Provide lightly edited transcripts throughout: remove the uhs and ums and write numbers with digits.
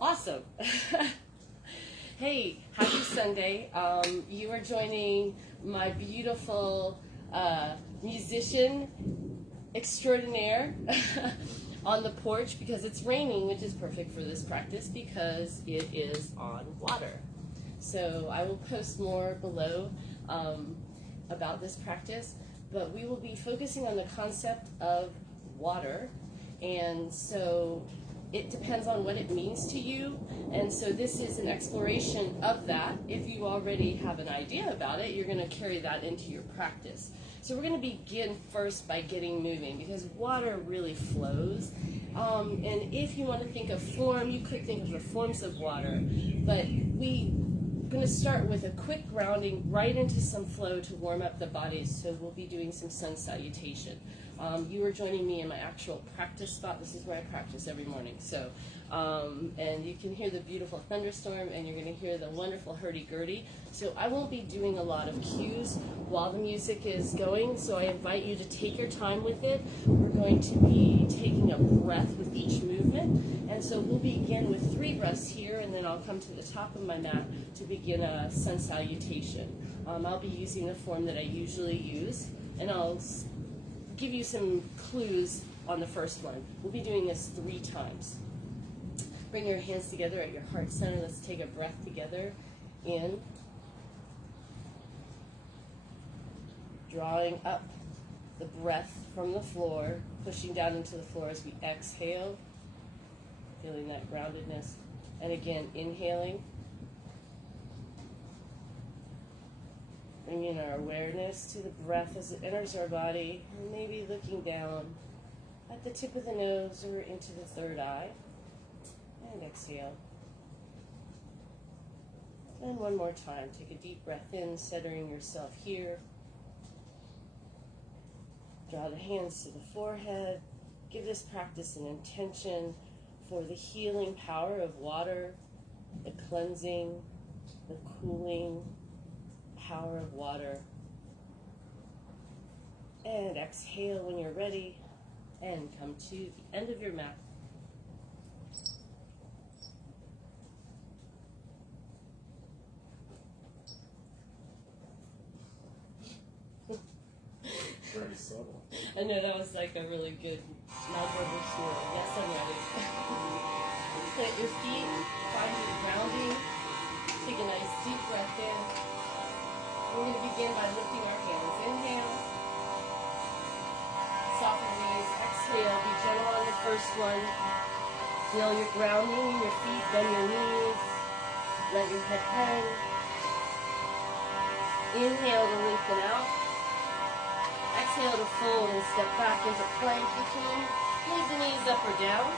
Awesome. Hey, happy Sunday. You are joining my beautiful musician extraordinaire on the porch because it's raining, which is perfect for this practice because it is on water. So I will post more below about this practice, but we will be focusing on the concept of water. And so it depends on what it means to you, and so this is an exploration of that. If you already have an idea about it, you're going to carry that into your practice. So we're going to begin first by getting moving, because water really flows. And if you want to think of form, you could think of the forms of water, but we're going to start with a quick grounding right into some flow to warm up the bodies, so we'll be doing some sun salutation. You are joining me in my actual practice spot. This is where I practice every morning. So, and you can hear the beautiful thunderstorm, and you're going to hear the wonderful hurdy-gurdy. So I won't be doing a lot of cues while the music is going, so I invite you to take your time with it. We're going to be taking a breath with each movement, and so we'll begin with 3 breaths here, and then I'll come to the top of my mat to begin a sun salutation. I'll be using the form that I usually use, and I'll give you some clues on the first one. We'll be doing this 3 times. Bring your hands together at your heart center. Let's take a breath together. In. Drawing up the breath from the floor, pushing down into the floor as we exhale. Feeling that groundedness. And again, inhaling. Bringing our awareness to the breath as it enters our body, and maybe looking down at the tip of the nose or into the 3rd eye. And exhale. And one more time, take a deep breath in, centering yourself here. Draw the hands to the forehead. Give this practice an intention for the healing power of water, the cleansing, the cooling power of water. And exhale when you're ready, and come to the end of your mat. Very subtle. I know that was like a really good nonverbal snore. Yes, I'm ready. Plant your feet, find your grounding. Take a nice deep breath in. We're going to begin by lifting our hands. Inhale. Soften the knees. Exhale. Be gentle on the first one. Feel your grounding in your feet. Bend your knees. Let your head hang. Inhale to lengthen out. Exhale to fold and step back into plank. You can move the knees up or down.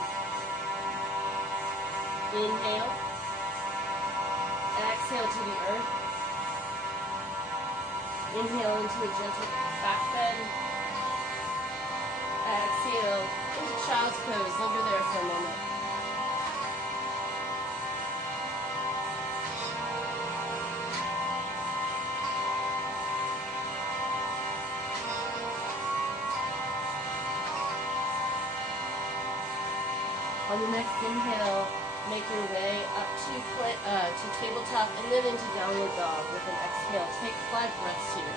Inhale. Exhale to the earth. Inhale into a gentle back bend. Exhale into child's pose. Linger there for a moment. On the next inhale, make your way up to tabletop and then into downward dog with an exhale. Take 5 breaths here.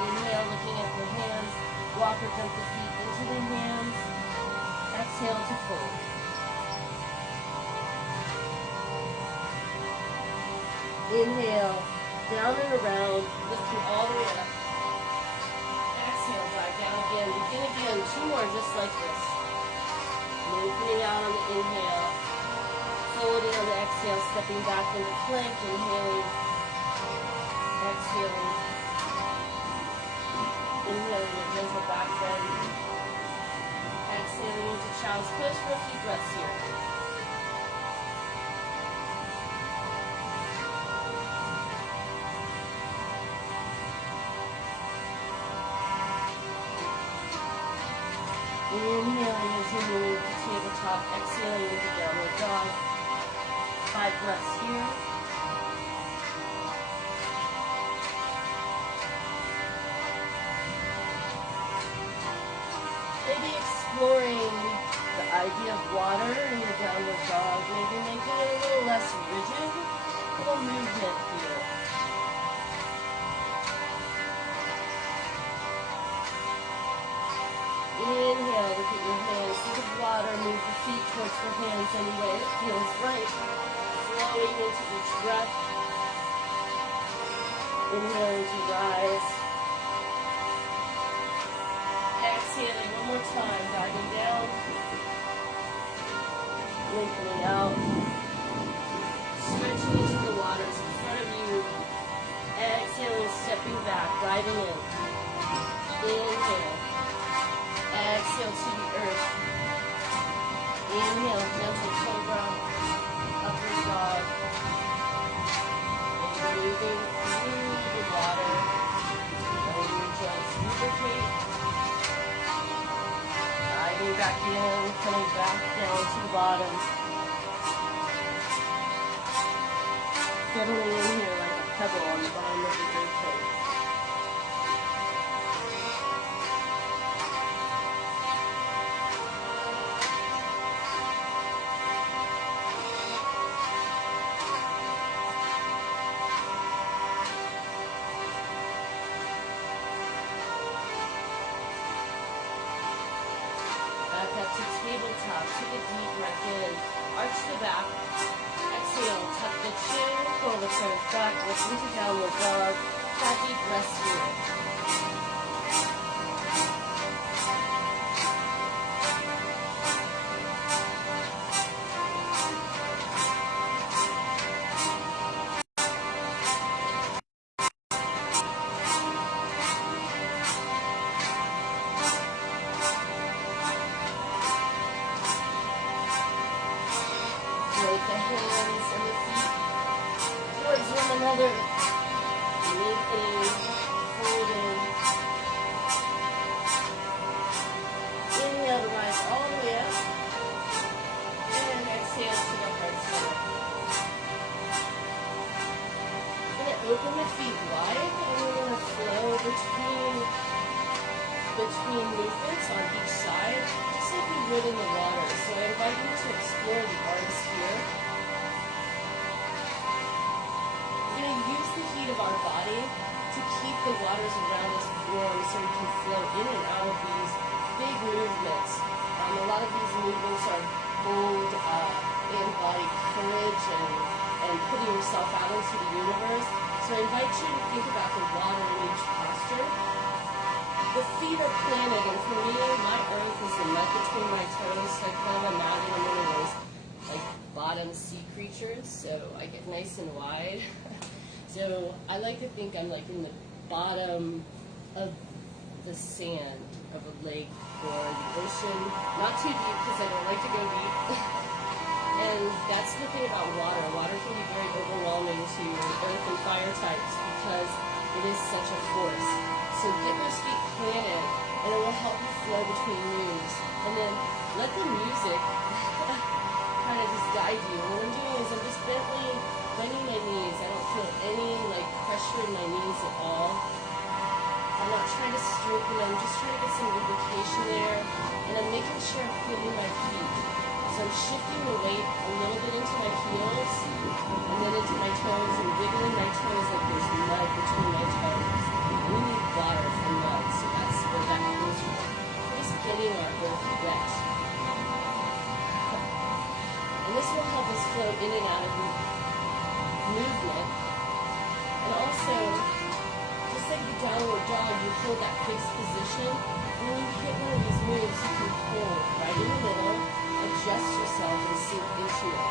Inhale, looking at the hands. Walk or jump the feet into the hands. Exhale to fold. Inhale, down and around, lifting all the way up. Exhale, dive down again. Begin again. 2 more just like this. Lengthening out on the inhale. Folding on the exhale, stepping back into plank, inhaling. Exhaling. Inhaling a gentle back bend. Exhaling into child's pose for a few breaths here. Inhaling as you move to tabletop, exhaling into downward dog. 5 breaths here. Maybe exploring the idea of water in your downward dog. Maybe make it a little less rigid. A little movement here. Inhale, look at your hands. Think of water. Move the feet towards the hands any way it feels right. Flowing into each breath. Inhaling to rise. Exhaling one more time, diving down. Lengthening out. Stretching into the waters in front of you. Exhaling, stepping back, diving in. Inhale. Exhale to the earth. Inhale, gentle cobra, upward dog. And moving through the water. Letting your joints lubricate. Diving back in, coming back down to the bottom. Settling in here like a pebble on the bottom of the earth plate. Tabletop, take a deep breath in, arch the back, exhale, tuck the chin, pull the toes back, lift into downward dog, 5 deep breaths here. Take the hands and the feet towards one another, lengthening, folding. Inhale to rise all the way up, and exhale to the heart center. We're going to open the feet wide, and we're going to flow between movements on each side, just like we would in the water. So I invite you to explore the arms here. We're going to use the heat of our body to keep the waters around us warm so we can flow in and out of these big movements. A lot of these movements are bold, embodied courage and putting yourself out into the universe. So I invite you to think about the water in each posture. The feet are planted, and for me, my earth is the mud between my toes, so I kind of imagine I'm one of those like bottom sea creatures, so I get nice and wide. So I like to think I'm like in the bottom of the sand of a lake or the ocean, not too deep because I don't like to go deep. And that's the thing about water. Water can be very overwhelming to earth and fire types because it is such a force. So get those feet planted, and it will help you flow between moves. And then let the music kind of just guide you. And what I'm doing is I'm just bending my knees. I don't feel any like pressure in my knees at all. I'm not trying to strengthen them. I'm just trying to get some lubrication there. And I'm making sure I'm feeling my feet. So I'm shifting the weight a little bit into my heels, and then into my toes, and wiggling my toes like there's mud between my toes. We need water from mud, so that's where that comes from. We're just getting our earth wet. And this will help us flow in and out of movement. And also, just like the downward dog, you hold that fixed position. When you hit one of these moves, you can pull right in the middle, adjust yourself, and sink into it.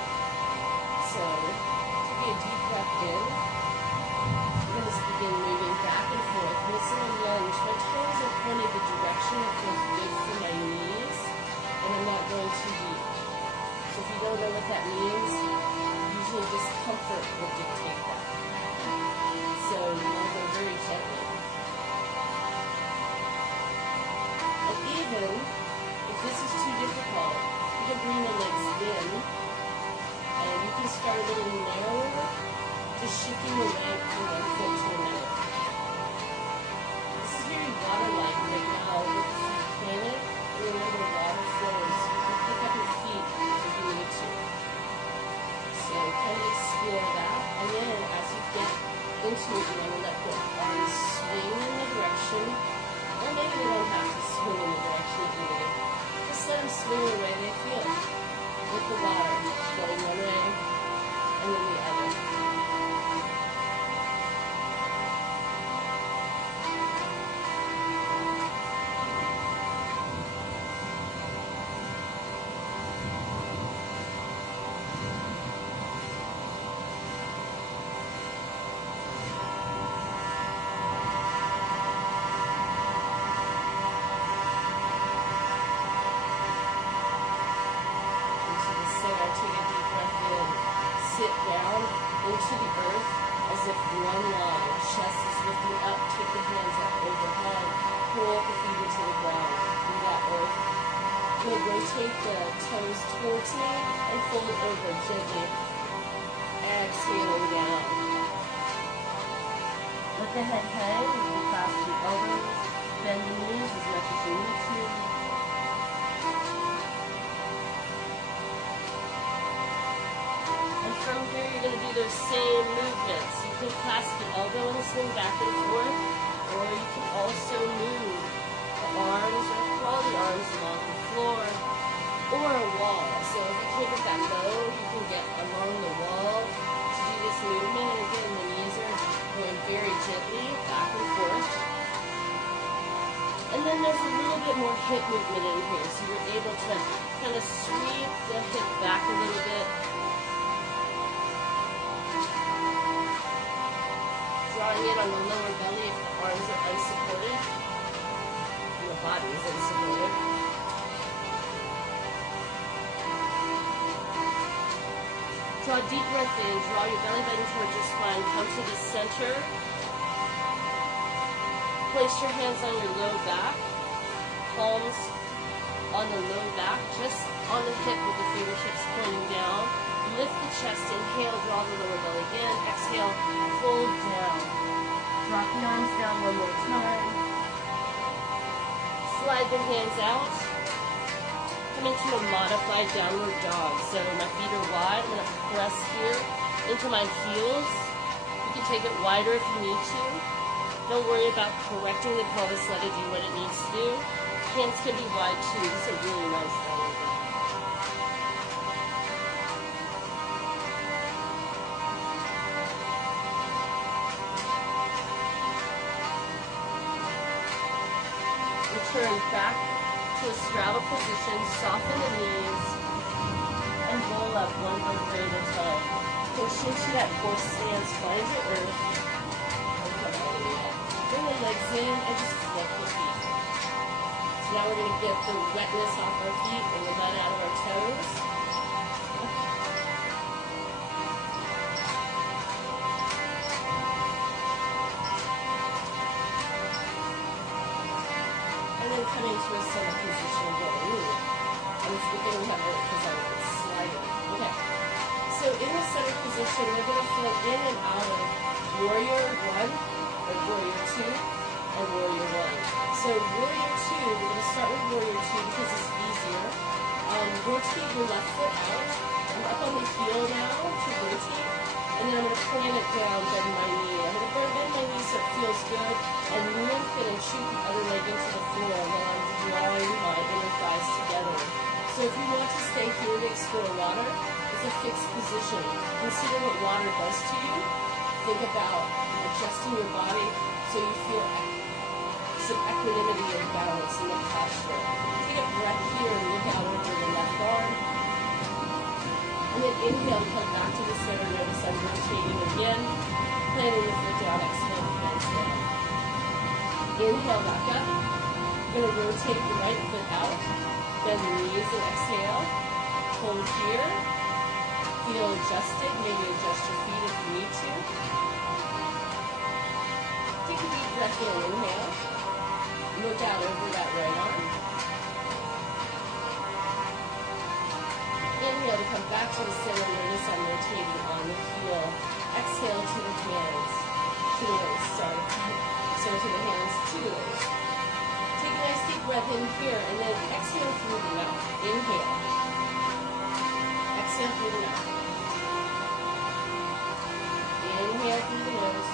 So, take a deep breath in. We're going to begin moving back and forth. Listen and lunge. My toes are pointed the direction that feels good for my knees, and I'm not going too deep. So if you don't know what that means, usually discomfort will dictate that. So you want to go very gently. And even if this is too difficult, you can bring the legs in, and you can start a little narrower, just shifting the leg from one foot to another. This is very water-like right now with the feet planted. Remember, water flows. You can pick up your feet if you need to. So kind of explore that, and then as you get into it, you want to let the arms swing in the direction, or maybe they don't have to swing in the direction of the leg. Just let them swing the way they feel, with the water going one way and then the other. Sit down into the earth as if one line. Chest is lifting up. Take the hands up overhead. Pull the feet into the ground. Do that earth. You'll rotate the toes towards me and fold it over gently. Exhaling down. Let the head hang. You can clasp the elbows. Bend the knees as much as you need to. From here, you're going to do those same movements. You can clasp the elbow and swing back and forth, or you can also move the arms or crawl the arms along the floor or a wall. So if you can't get that low, you can get along the wall to do this movement. And again, the knees are going very gently back and forth. And then there's a little bit more hip movement in here, so you're able to kind of sweep the hip back a little bit. Drawing in on the lower belly if the arms are unsupported and the body is unsupported. Draw a deep breath in, draw your belly button towards your spine, come to the center. Place your hands on your low back, palms on the low back, just on the hip with the fingertips pointing down. Lift the chest, inhale, draw the lower belly in, exhale, fold down. Drop the arms down one more time. Slide the hands out. Come into a modified downward dog. So my feet are wide. I'm going to press here into my heels. You can take it wider if you need to. Don't worry about correcting the pelvis. Let it do what it needs to do. Hands can be wide too. This is a really nice downward dog. Return back to a straddle position, soften the knees, and roll up one vertebrae at a time. Push into that horse stance, find your earth, and come all the way up. Bring the legs in and just flip the feet. So now we're going to get the wetness off our feet and the mud out of our toes. Come into a center position again. And it's beginning to have it because I'm sliding. Okay. So in the center position, we're going to flow in and out of warrior 1, or warrior 2, and warrior 1. So warrior 2, we're going to start with warrior 2 because it's easier. Rotate your left foot out. I'm up on the heel now to rotate. And then I'm going to plant it down, bend my knee. I'm going to bend my knee so it feels good, and lengthen and shoot the other leg into the floor while I'm drawing my inner thighs together. So if you want to stay here to explore water, it's a fixed position. Consider what water does to you. Think about adjusting your body so you feel some equanimity and balance in the posture. Take a breath here and look out over the left arm. And then inhale, come back to the center. Notice I'm rotating again. Planting the foot down, exhale, hands down. Inhale, back up. I'm going to rotate the right foot out. Bend the knees and exhale. Hold here. Feel adjusted. Maybe adjust your feet if you need to. Take a deep breath in. Inhale. Look out over that right arm. come back to the center. Notice I'm rotating on the heel. Exhale to the hands, to the waist, sorry. So to the hands, to the waist. Take a nice deep breath in here, and then exhale through the mouth. Inhale. Exhale through the mouth. Inhale through the nose.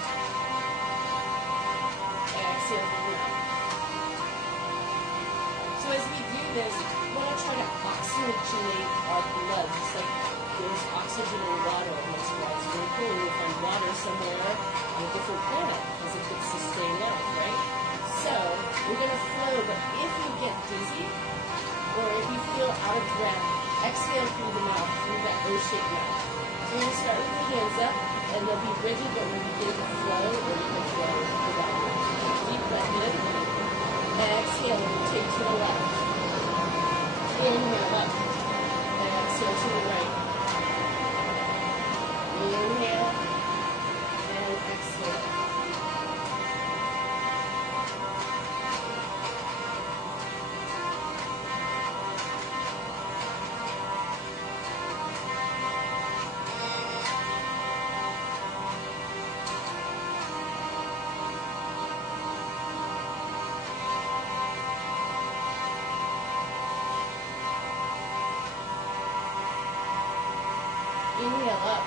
Exhale through the mouth. So as we do this, we want to try to oxygenate our blood, just like there's oxygen in water in this world. It's really cool when you find water somewhere on a different planet, because it could sustain life, right? So we're going to flow, but if you get dizzy, or if you feel out of breath, exhale through the mouth, through that O-shaped mouth. So we're going to start with the hands up, and they'll be rigid, but we'll begin to flow, or you can flow without it. Deep breath in. Exhale, rotate to the left. Inhale up. Exhale to the right. Inhale and exhale. Inhale up.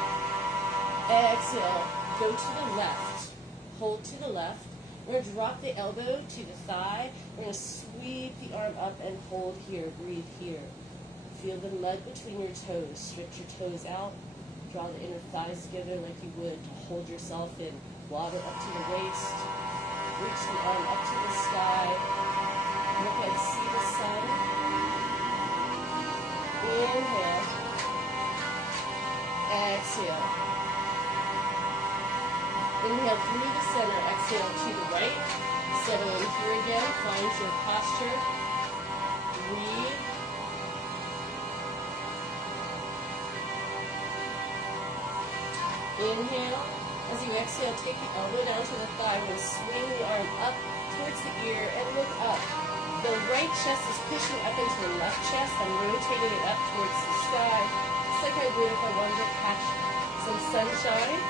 Exhale. Go to the left. Hold to the left. We're going to drop the elbow to the thigh. We're going to sweep the arm up and hold here. Breathe here. Feel the mud between your toes. Stretch your toes out. Draw the inner thighs together like you would to hold yourself in water up to the waist. Reach the arm up to the sky. Look and see the sun. Inhale. Exhale. Inhale through the center. Exhale to the right. Settle in here again. Find your posture. Breathe. Inhale. As you exhale, take the elbow down to the thigh. We'll swing the arm up towards the ear and look up. The right chest is pushing up into the left chest. I'm rotating it up towards the sky, just like I would if I wanted to catch some sunshine.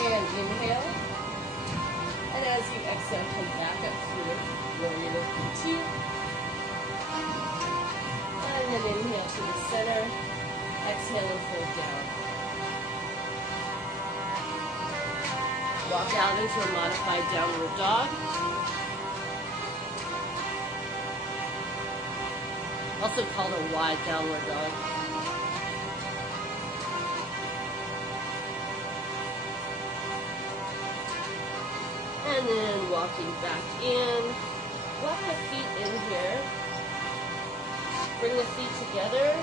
And inhale. And as you exhale, come back up through warrior two. And then inhale to the center. Exhale and fold down. Walk out into a modified downward dog. Also called a wide downward dog. And then walking back in. Walk the feet in here. Bring the feet together.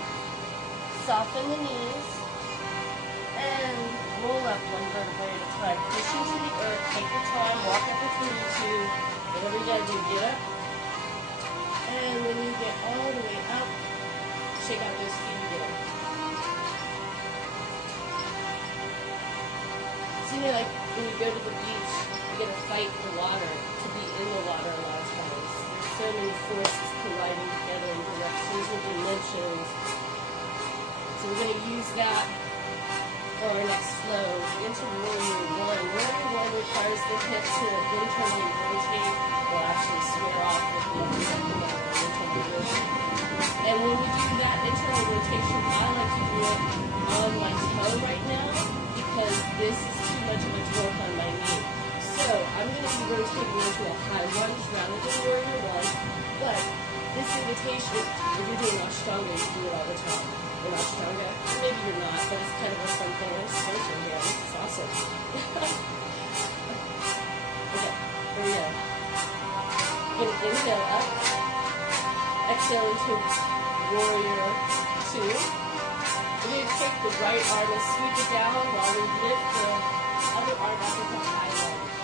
Soften the knees. And roll up one vertebrae at a time. Push into the earth. Take your time. Walk up between you two. Whatever you gotta do, get up. And when you get all the way up, shake out those feet again. So you know, like when you go to the beach, you gotta fight the water to be in the water a lot of times. There's so many forces colliding together in directions and dimensions. So we're gonna use that for our next flow into warrior one. Warrior one requires the hips to internally rotate or actually square off with the internal rotation. And when we do that internal rotation, I like to do it on my toe right now because this is too much of a torque on my knee. So I'm going to be rotating into a high lunge rather than warrior one. But this invitation, if you're doing Ashtanga, you do it all the time. In Ashtanga, maybe you're not, but it's kind of a something. I'm social here. This is awesome. Okay, here we go. Going to inhale up. Exhale into warrior two. We're going to take the right arm and sweep it down while we lift the other arm up into high lunge.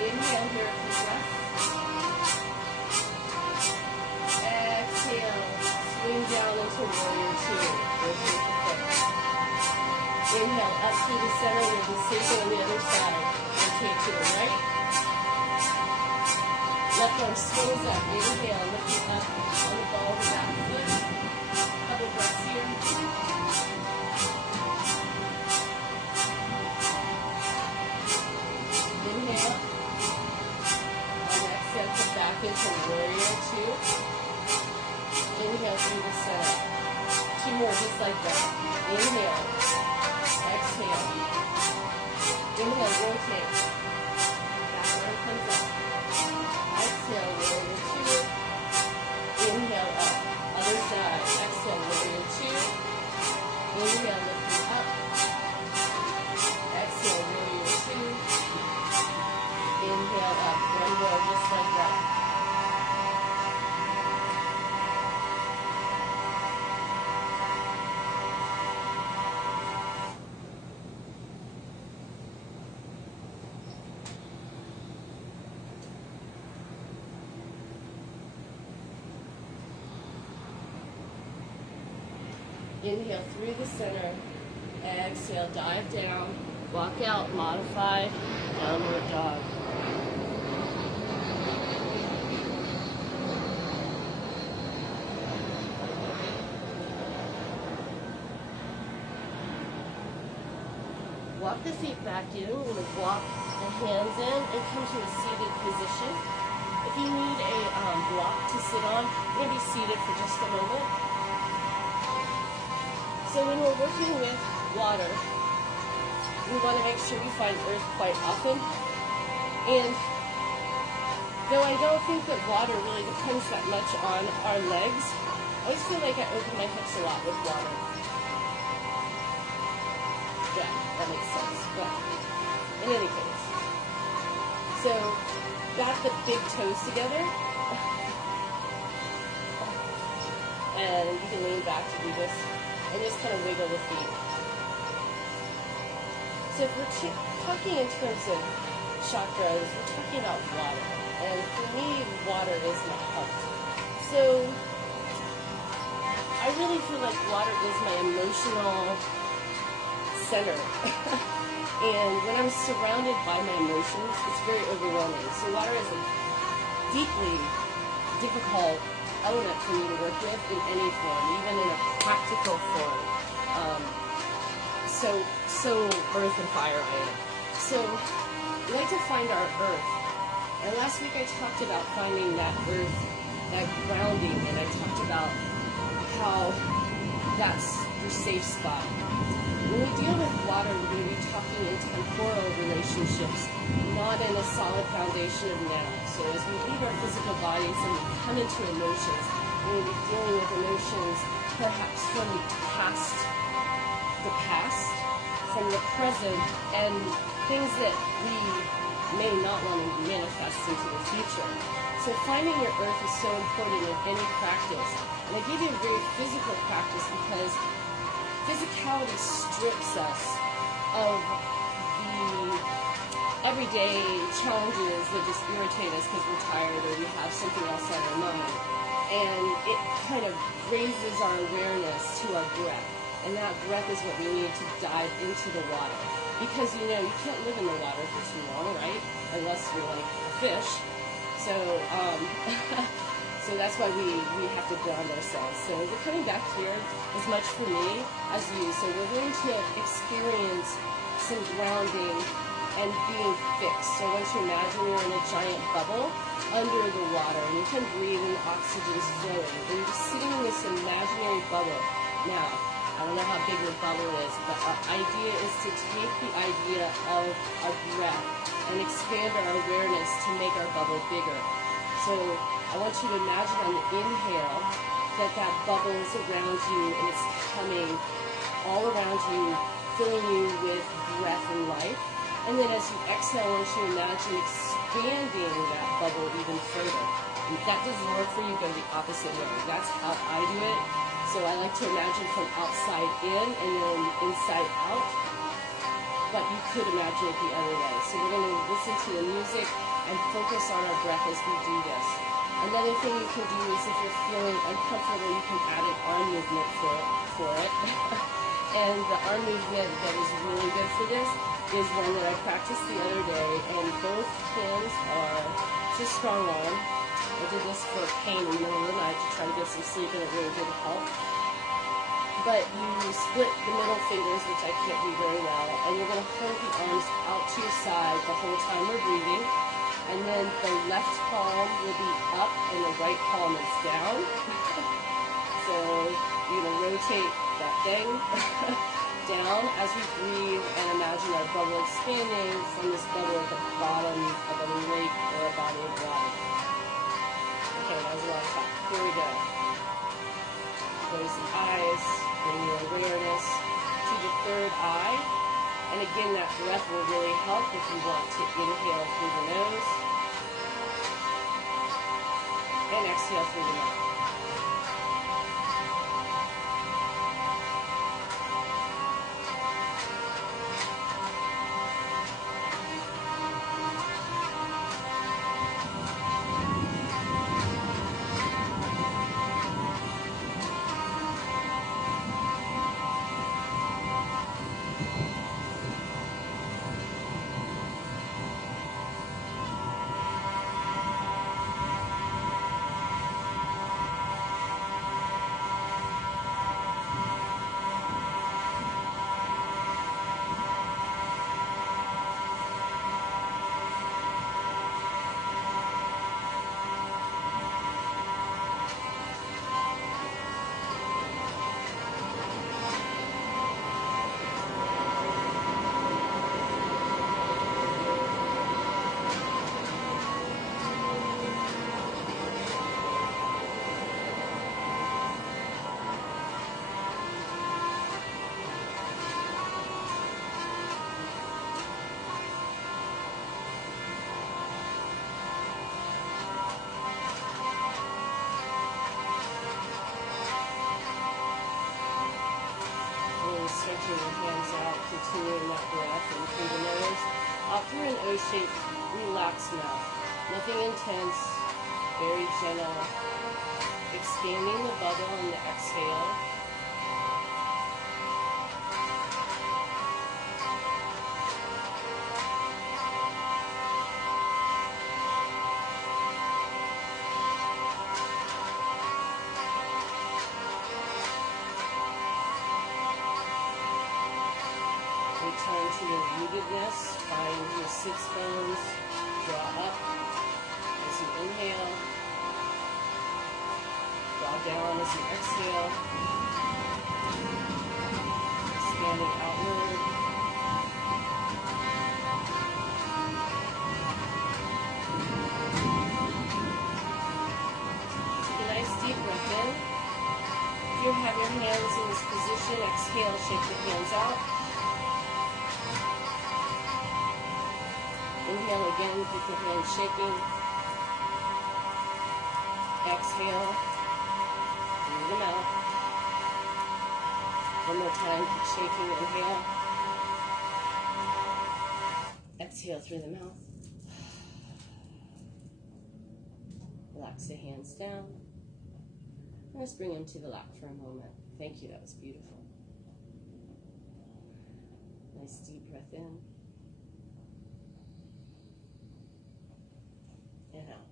Inhale here a few breaths. Exhale. Swing down into warrior two. Rotate the foot. Inhale up through the center. We'll do the same thing on the other side. Rotate to the right. Arm swings up. Inhale, lifting up on the ball of the back foot. Couple breaths here. Inhale. On exhale, come back into warrior two. Inhale through the center. Two more, just like that. Inhale. Exhale. Inhale, rotate. Back arm comes up. Exhale, warrior two. Inhale, up. Other side. Exhale, warrior two. Inhale, lifting up. Exhale, warrior two. Inhale, up. One more, just like that. Inhale through the center. Exhale, dive down. Walk out, modified downward dog. Walk the feet back in. We're going to walk the hands in and come to a seated position. If you need a block to sit on, you're going to be seated for just a moment. So when we're working with water, we want to make sure we find earth quite often. And though I don't think that water really depends that much on our legs, I always feel like I open my hips a lot with water. Yeah, that makes sense. But in any case, so got the big toes together. And you can lean back to do this. And just kind of wiggle the feet. So if we're talking in terms of chakras, we're talking about water. And for me, water is my heart. So I really feel like water is my emotional center. And when I'm surrounded by my emotions, it's very overwhelming. So water is a deeply difficult element for me to work with in any form, even in a practical form. So earth and fire I am. So we like to find our earth. And last week I talked about finding that earth, that grounding, and I talked about how that's your safe spot. When we deal with water, we're going to be talking in temporal relationships, not in a solid foundation of now. So as we leave our physical bodies and we come into emotions, we're going to be dealing with emotions perhaps from the past, from the present, and things that we may not want to manifest into the future. So finding your earth is so important in any practice. And I give you a very physical practice because physicality strips us of the everyday challenges that just irritate us because we're tired or we have something else on our mind. And it kind of raises our awareness to our breath. And that breath is what we need to dive into the water. Because, you know, you can't live in the water for too long, right? Unless you're like a fish. So, so that's why we have to ground ourselves. So we're coming back here as much for me as you. So we're going to experience some grounding and being fixed. So I want you to imagine you're in a giant bubble under the water and you can breathe and the oxygen is flowing. And you're just sitting in this imaginary bubble. Now, I don't know how big your bubble is, but our idea is to take the idea of a breath and expand our awareness to make our bubble bigger. So I want you to imagine on the inhale that bubble is around you and it's coming all around you, filling you with breath and life. And then as you exhale, I want you to imagine expanding that bubble even further. And if that doesn't work for you, go the opposite way. That's how I do it. So I like to imagine from outside in and then inside out. But you could imagine it the other way. So we're going to listen to the music and focus on our breath as we do this. Another thing you can do is if you're feeling uncomfortable, you can add an arm movement for it. And the arm movement that is really good for this is one that I practiced the other day. And both hands are, it's a strong arm. I did this for pain in the middle of the night to try to get some sleep, and it really did help. But you split the middle fingers, which I can't do very well, and you're going to hold the arms out to your side the whole time we're breathing. And then the left palm will be up and the right palm is down. So you're going to rotate that thing down as we breathe, and imagine our bubble expanding from this bubble at the bottom of a lake or a body of water. Okay, that was a lot of talk. Here we go. Close the eyes, bring your awareness to the third eye. And again, that breath will really help if you want to inhale through the nose and exhale through the mouth. Stretching your hands out, continuing that breath in through the nose, out through an O-shaped, relaxed mouth. Nothing intense, very gentle. Expanding the bubble on the exhale. Return to your rootedness, find your sits bones, draw up as you inhale, draw down as you exhale, expanding outward. Take a nice deep breath in. If you have your hands in this position, exhale, shake the hands out. Inhale again, keep the hands shaking. Exhale through the mouth. One more time, keep shaking. Inhale. Exhale through the mouth. Relax the hands down. Let's bring them to the lap for a moment. Thank you, that was beautiful. Nice deep breath in. And out.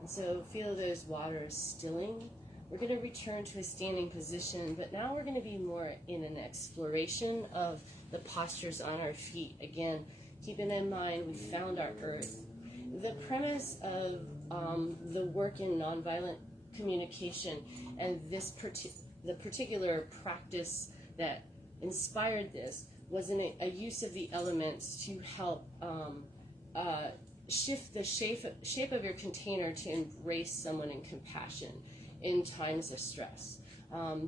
And so feel those waters stilling. We're going to return to a standing position, but now we're going to be more in an exploration of the postures on our feet. Again, keeping in mind we found our earth. The premise of the work in nonviolent communication and this the particular practice that inspired this was a use of the elements to help shift the shape of your container to embrace someone in compassion in times of stress.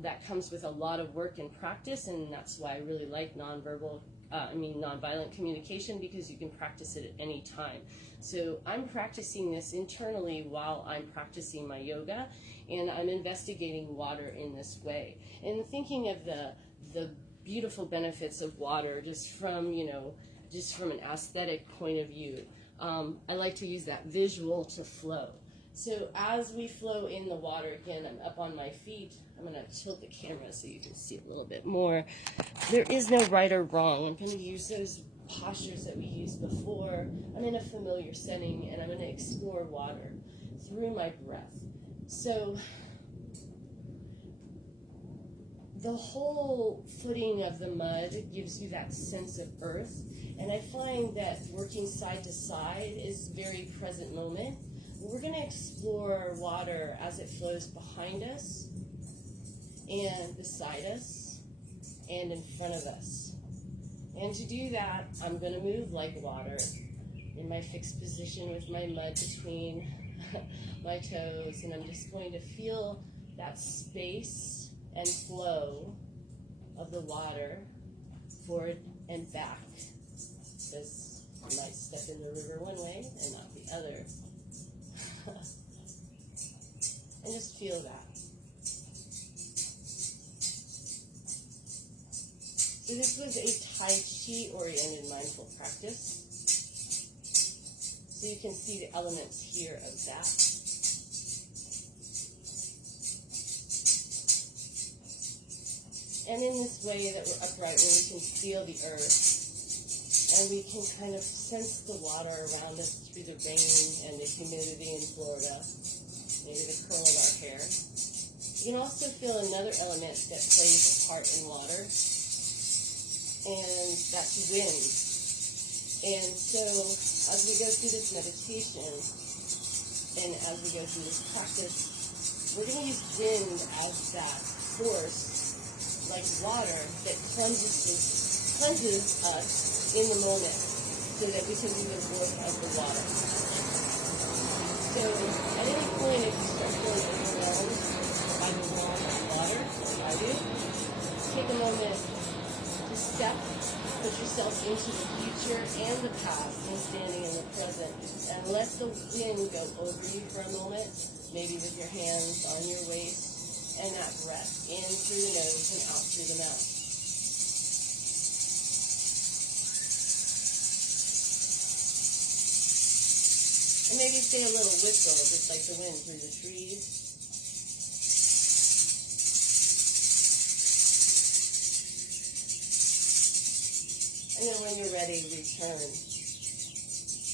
That comes with a lot of work and practice, and that's why I really like nonviolent communication, because you can practice it at any time. So I'm practicing this internally while I'm practicing my yoga, and I'm investigating water in this way and thinking of the beautiful benefits of water just from an aesthetic point of view. I like to use that visual to flow. So as we flow in the water, again, I'm up on my feet. I'm going to tilt the camera so you can see a little bit more. There is no right or wrong. I'm going to use those postures that we used before. I'm in a familiar setting, and I'm going to explore water through my breath. So the whole footing of the mud gives you that sense of earth, and I find that working side to side is very present moment. We're going to explore water as it flows behind us and beside us and in front of us. And to do that, I'm going to move like water in my fixed position with my mud between my toes, and I'm just going to feel that space and flow of the water forward and back, because I might step in the river one way and not the other. And just feel that. So this was a Tai Chi oriented mindful practice. So you can see the elements here of that. And in this way that we're upright, where we can feel the earth, and we can kind of sense the water around us through the rain and the humidity in Florida, maybe the curl of our hair. You can also feel another element that plays a part in water, and that's wind. And so as we go through this meditation, and as we go through this practice, we're going to use wind as that force, like water, that cleanses us in the moment, so that we can do the work of the water. So at any point, if you start feeling overwhelmed by the wall of water, like I do, take a moment to step, put yourself into the future and the past, and standing in the present, and let the wind go over you for a moment, maybe with your hands on your waist, and that breath in through the nose and out through the mouth. And maybe say a little whistle, just like the wind through the trees. And then when you're ready, return.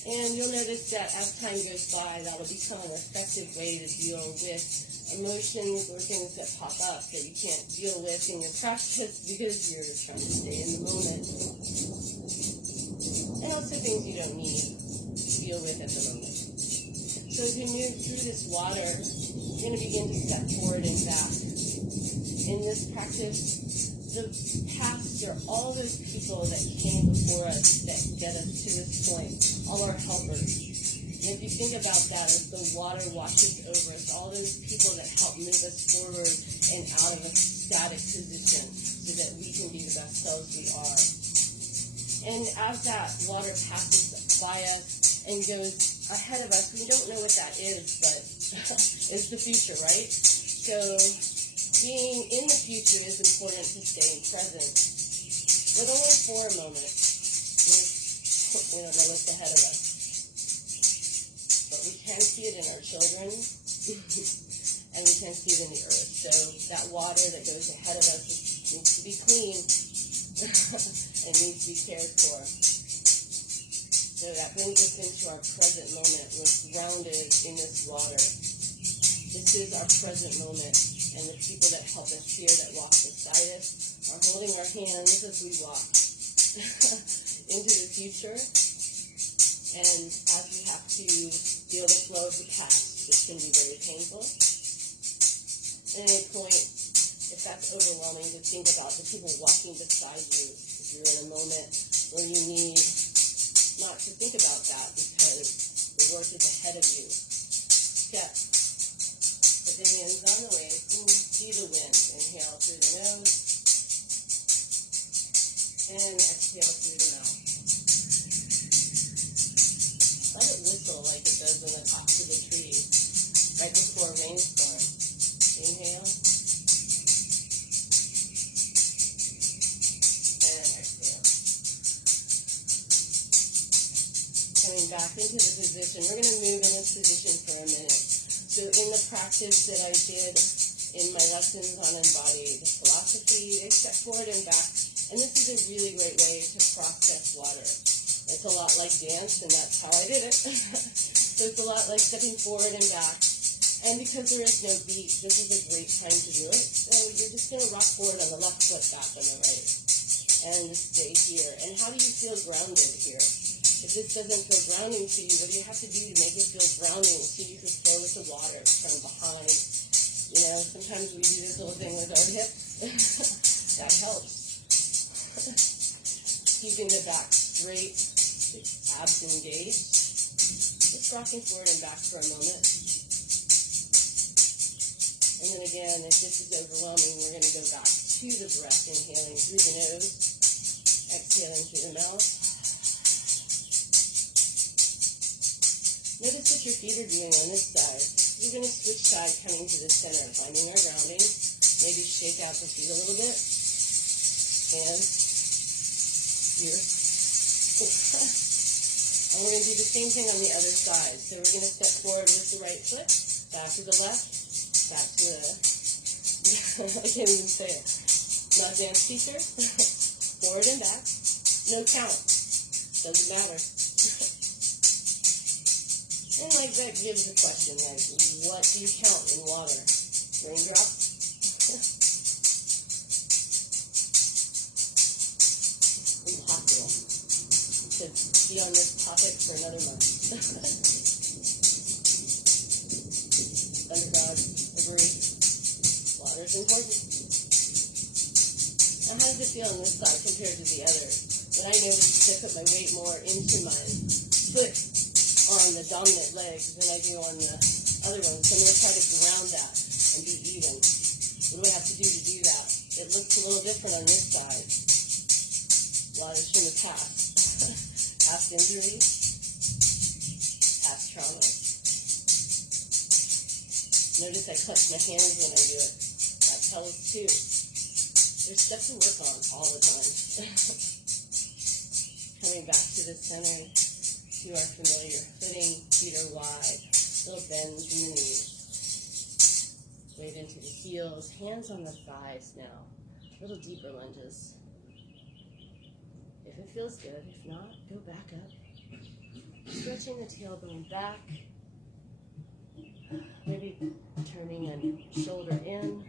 And you'll notice that as time goes by, that'll become an effective way to deal with emotions or things that pop up that you can't deal with in your practice because you're trying to stay in the moment. And also things you don't need to deal with at the moment. So as we move through this water, we're going to begin to step forward and back. In this practice, the past are all those people that came before us that get us to this point, all our helpers. And if you think about that, as the water washes over us, all those people that help move us forward and out of a static position so that we can be the best selves we are. And as that water passes by us and goes ahead of us, we don't know what that is, but it's the future, right? So being in the future is important to staying present, but only for a moment. We don't know what's ahead of us, but we can see it in our children, and we can see it in the earth. So that water that goes ahead of us needs to be clean and needs to be cared for. So that brings us into our present moment. We're grounded in this water. This is our present moment. And the people that help us here, that walk beside us, are holding our hands as we walk into the future. And as we have to feel the flow of the past, it's going to be very painful. At any point, if that's overwhelming, to think about the people walking beside you. If you're in a moment where you need not to think about that because the work is ahead of you. Step. Put the hands on the waist and see the wind. Inhale through the nose and exhale through the mouth. Let it whistle like it does in the tops of the trees right before a rainstorm. Inhale. Coming back into the position. We're going to move in this position for a minute. So in the practice that I did in my lessons on embodied philosophy, they step forward and back. And this is a really great way to process water. It's a lot like dance, and that's how I did it. So it's a lot like stepping forward and back. And because there is no beat, this is a great time to do it. So you're just going to rock forward on the left foot, back on the right. And just stay here. And how do you feel grounded here? If this doesn't feel grounding to you, what do you have to do to make it feel grounding so you can flow with the water from behind? You know, sometimes we do this little thing with our hips. That helps. Keeping the back straight, the abs engaged. Just rocking forward and back for a moment. And then again, if this is overwhelming, we're going to go back to the breath, inhaling through the nose, exhaling through the mouth. Notice what your feet are doing on this side. We're going to switch side, coming to the center, finding our grounding. Maybe shake out the feet a little bit. And here. And we're going to do the same thing on the other side. So we're going to step forward with the right foot, back to the left, back to the, I can't even say it. Not dance teacher. Forward and back. No count. Doesn't matter. And like that gives a question, like, what do you count in water? Raindrops? Impossible. Could be on this topic for another month. Thunder God, agree. Water's important. Now how does it feel on this side compared to the other? What I noticed is I put my weight more into my foot on the dominant leg than I do on the other ones. So I'm going to try to ground that and be even. What do I have to do that? It looks a little different on this side. A lot is from the past. Past injuries, past traumas. Notice I clutch my hands when I do it. That tells too. There's stuff to work on all the time. Coming back to the center. You are familiar. Footing, feet are wide, little bends in the knees. Weight into the heels, hands on the thighs now. Little deeper lunges. If it feels good, if not, go back up. Stretching the tailbone back. Maybe turning a shoulder in.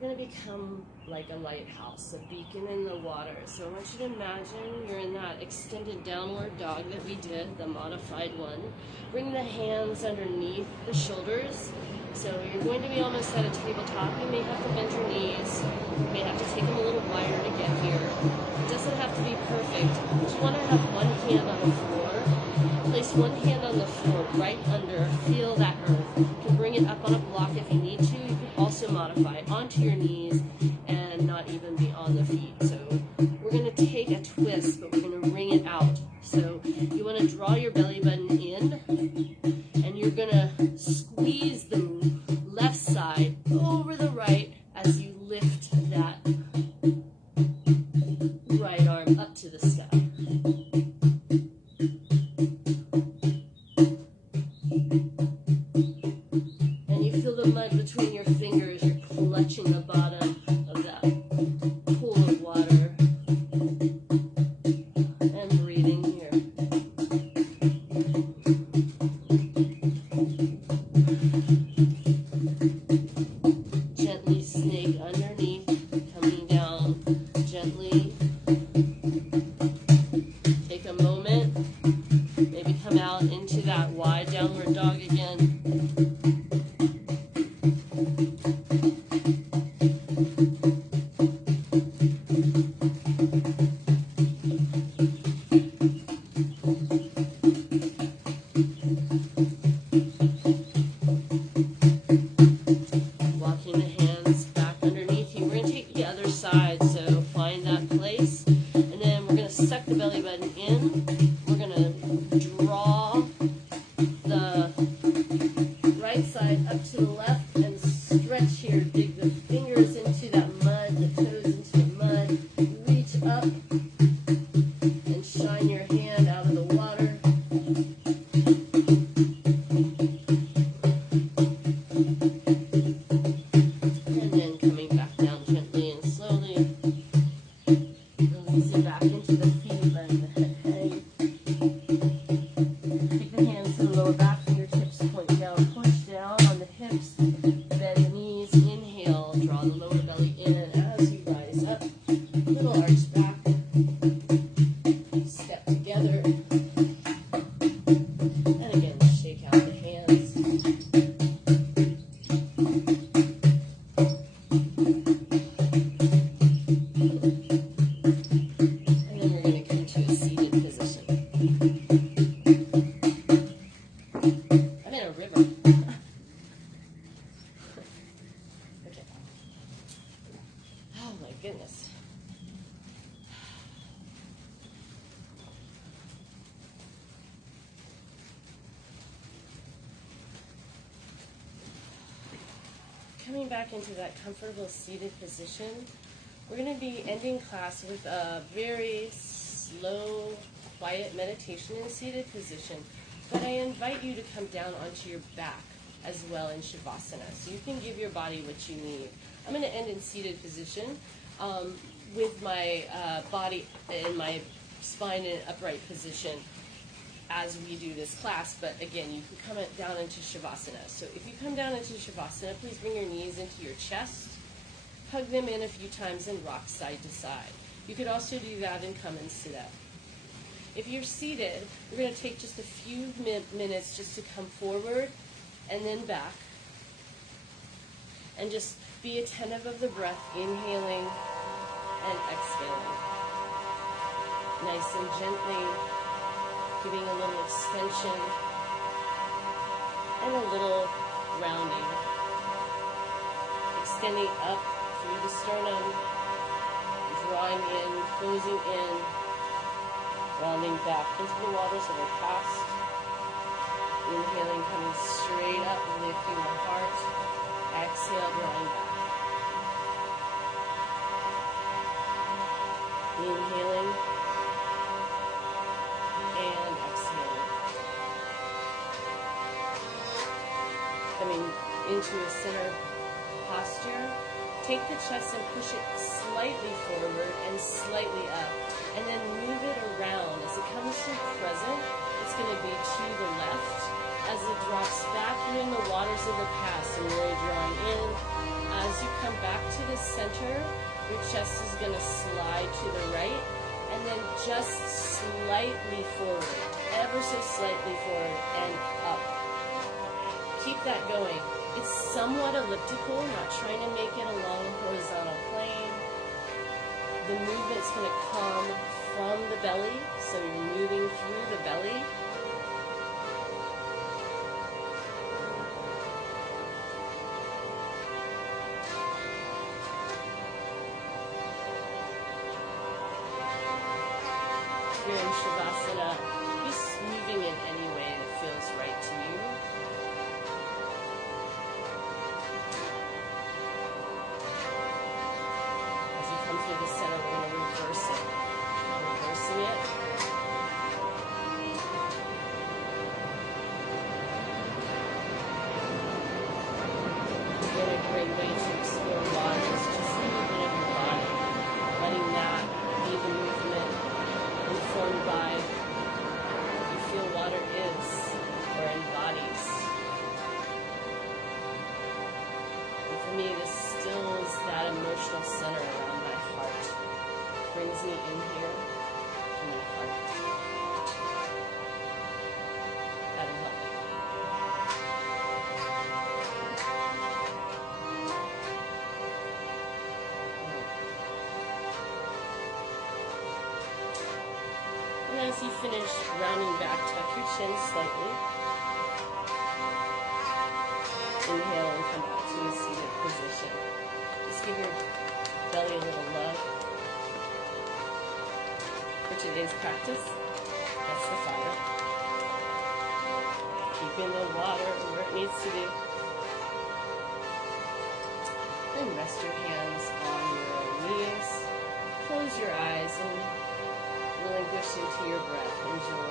Going to become like a lighthouse, a beacon in the water. So I want you to imagine you're in that extended downward dog that we did, the modified one. Bring the hands underneath the shoulders. So you're going to be almost at a tabletop. You may have to bend your knees. You may have to take them a little wider to get here. It doesn't have to be perfect. You just want to have one hand on the floor. Place one hand on the floor, right under. Feel that earth. You can bring it up on a block if you need to. You can also modify it onto your knees and not even be on the feet. So we're going to take a twist, but we're going to wring it out. So you want to draw your belly button in, and you're going to squeeze the left side over the right as you lift that right arm up to the sky. And you feel the mud between your fingers. You're clutching the bottom of that pool of water. And breathing here. Gently snake underneath, coming down gently. Take a moment. Maybe come out into that wide downward dog again. Walking the hands back underneath you. We're going to take the other side, so find that place. And then we're going to suck the belly button in. We're going to draw the right side up to the left and stretch here. Dig the fingers into that mud, the toes into the mud. Reach goodness. Coming back into that comfortable seated position, we're going to be ending class with a very slow, quiet meditation in seated position. But I invite you to come down onto your back as well in Shavasana, so you can give your body what you need. I'm going to end in seated position with my body and my spine in upright position as we do this class, but again, you can come down into Shavasana. So if you come down into Shavasana, please bring your knees into your chest, hug them in a few times, and rock side to side. You could also do that and come and sit up. If you're seated, we're going to take just a few minutes just to come forward and then back. And just be attentive of the breath, inhaling and exhaling. Nice and gently, giving a little extension and a little rounding. Extending up through the sternum, drawing in, closing in, rounding back into the waters of our past. Inhaling, coming straight up, lifting the heart. Exhale, drawing back. Inhaling and exhaling. Coming into a center posture. Take the chest and push it slightly forward and slightly up. And then move it around. As it comes to present, it's going to be to the left. As it drops back, you're in the waters of the past and really drawing in. As you come back to the center, your chest is going to slide to the right and then just slightly forward, ever so slightly forward and up. Keep that going. It's somewhat elliptical, not trying to make it along a horizontal plane. The movement's going to come from the belly, so you're moving through the belly. You're in Shavasana, just moving in any way that feels right to you. As you come through the center, we're going to reverse it. Reversing it. Again, a great way to explore water is just the movement of your body, letting that be the movement informed by what you feel water is or embodies. And for me, this stills that emotional center around my heart. Brings me in here to my heart. That'll help me. And as you finish rounding back, tuck your chin slightly. Inhale and come out to a seated position. Just give your belly a little love. For today's practice, that's the fire. Keeping the water where it needs to be. And rest your hands on your knees. Close your eyes and relinquish into your breath. Enjoy.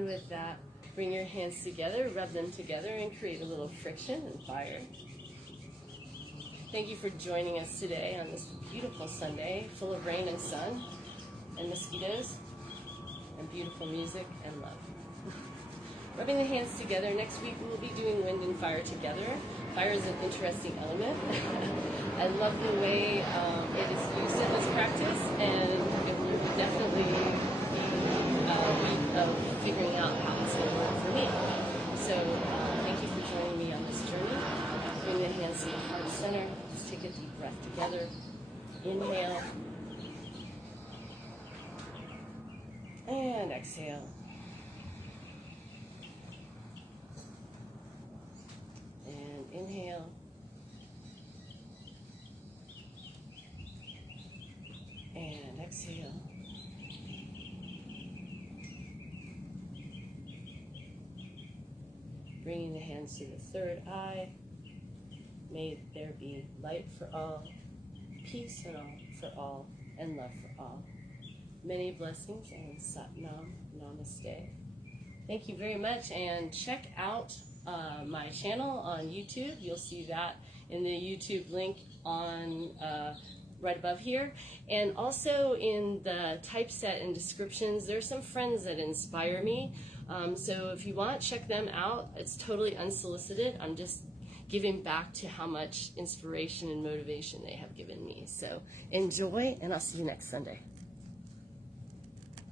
And with that, bring your hands together, rub them together, and create a little friction and fire. Thank you for joining us today on this beautiful Sunday, full of rain and sun, and mosquitoes, and beautiful music and love. Rubbing the hands together. Next week we will be doing wind and fire together. Fire is an interesting element. I love the way it is used in this practice, and it will definitely be a week of figuring out how it's going to work for me. So thank you for joining me on this journey. Bring the hands to your heart center. Just take a deep breath together. Inhale. And exhale. And inhale. And exhale. Bringing the hands to the third eye. May there be light for all, peace and all for all, and love for all. Many blessings and Sat Nam, Namaste. Thank you very much, and check out my channel on YouTube. You'll see that in the YouTube link on right above here, and also in the typeset and descriptions. There's some friends that inspire me, so if you want, check them out. It's totally unsolicited. I'm just giving back to how much inspiration and motivation they have given me. So enjoy, and I'll see you next Sunday.